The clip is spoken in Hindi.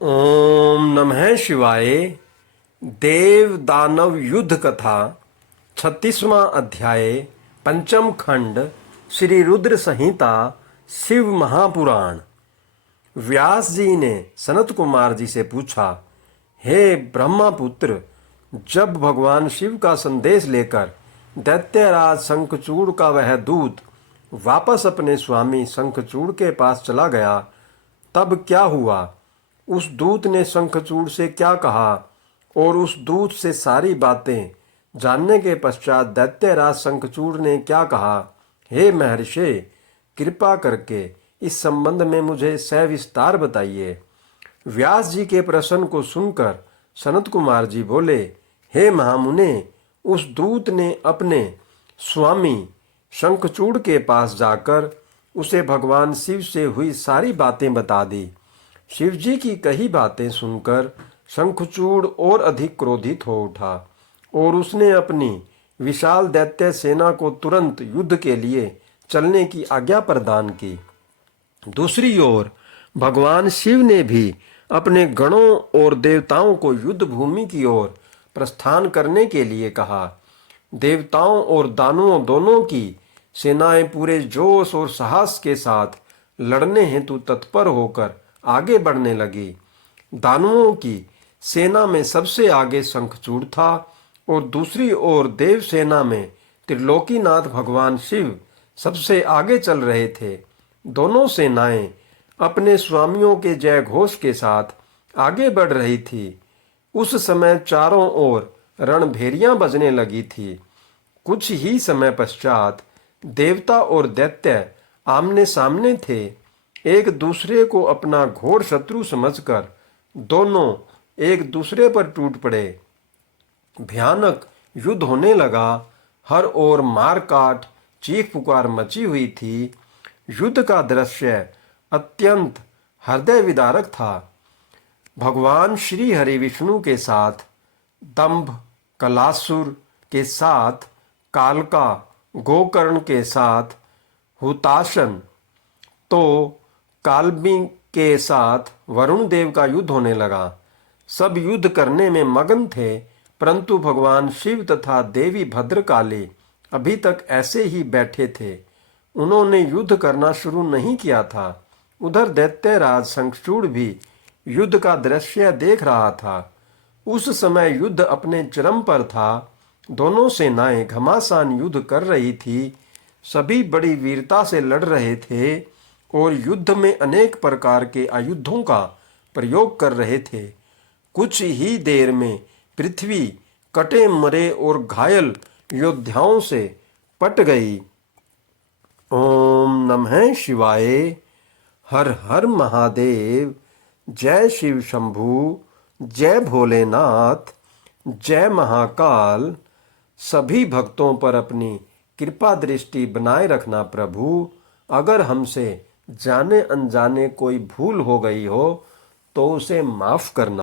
ओम नमः शिवाय। देव दानव युद्ध कथा 36वां अध्याय पंचम खंड श्री रुद्र संहिता शिव महापुराण। व्यास जी ने सनत कुमार जी से पूछा, हे ब्रह्मपुत्र, जब भगवान शिव का संदेश लेकर दैत्यराज शंखचूड़ का वह दूत वापस अपने स्वामी शंखचूड़ के पास चला गया, तब क्या हुआ? उस दूत ने शंखचूड़ से क्या कहा और उस दूत से सारी बातें जानने के पश्चात दैत्यराज शंखचूड़ ने क्या कहा? हे महर्षि, कृपा करके इस संबंध में मुझे सविस्तार बताइए। व्यास जी के प्रश्न को सुनकर सनत कुमार जी बोले, हे महामुने, उस दूत ने अपने स्वामी शंखचूड़ के पास जाकर उसे भगवान शिव से हुई सारी बातें बता दी। शिवजी की कही बातें सुनकर शंखचूड़ और अधिक क्रोधित हो उठा और उसने अपनी विशाल दैत्य सेना को तुरंत युद्ध के लिए चलने की आज्ञा प्रदान की। दूसरी ओर भगवान शिव ने भी अपने गणों और देवताओं को युद्ध भूमि की ओर प्रस्थान करने के लिए कहा। देवताओं और दानवों दोनों की सेनाएं पूरे जोश और साहस के साथ लड़ने हेतु तत्पर होकर आगे बढ़ने लगी। दानवों की सेना में सबसे आगे शंखचूड़ था और दूसरी ओर देव सेना में त्रिलोकीनाथ भगवान शिव सबसे आगे चल रहे थे। दोनों सेनाएं अपने स्वामियों के जय घोष के साथ आगे बढ़ रही थी। उस समय चारों ओर रणभेरियां बजने लगी थी। कुछ ही समय पश्चात देवता और दैत्य आमने सामने थे। एक दूसरे को अपना घोर शत्रु समझकर दोनों एक दूसरे पर टूट पड़े। भयानक युद्ध होने लगा। हर ओर मार काट, चीख पुकार मची हुई थी। युद्ध का दृश्य अत्यंत हृदय विदारक था। भगवान श्री हरि विष्णु के साथ दंभ, कलासुर के साथ कालका, गोकर्ण के साथ हुताशन, तो कालबी के साथ वरुण देव का युद्ध होने लगा। सब युद्ध करने में मगन थे, परंतु भगवान शिव तथा देवी भद्रकाली अभी तक ऐसे ही बैठे थे। उन्होंने युद्ध करना शुरू नहीं किया था। उधर दैत्यराज शंखचूड़ भी युद्ध का दृश्य देख रहा था। उस समय युद्ध अपने चरम पर था। दोनों सेनाएं घमासान युद्ध कर रही थी। सभी बड़ी वीरता से लड़ रहे थे और युद्ध में अनेक प्रकार के आयुधों का प्रयोग कर रहे थे। कुछ ही देर में पृथ्वी कटे मरे और घायल योद्धाओं से पट गई। ओम नमः शिवाय। हर हर महादेव। जय शिव शंभू, जय भोलेनाथ, जय महाकाल। सभी भक्तों पर अपनी कृपा दृष्टि बनाए रखना प्रभु। अगर हमसे जाने अनजाने कोई भूल हो गई हो तो उसे माफ करना।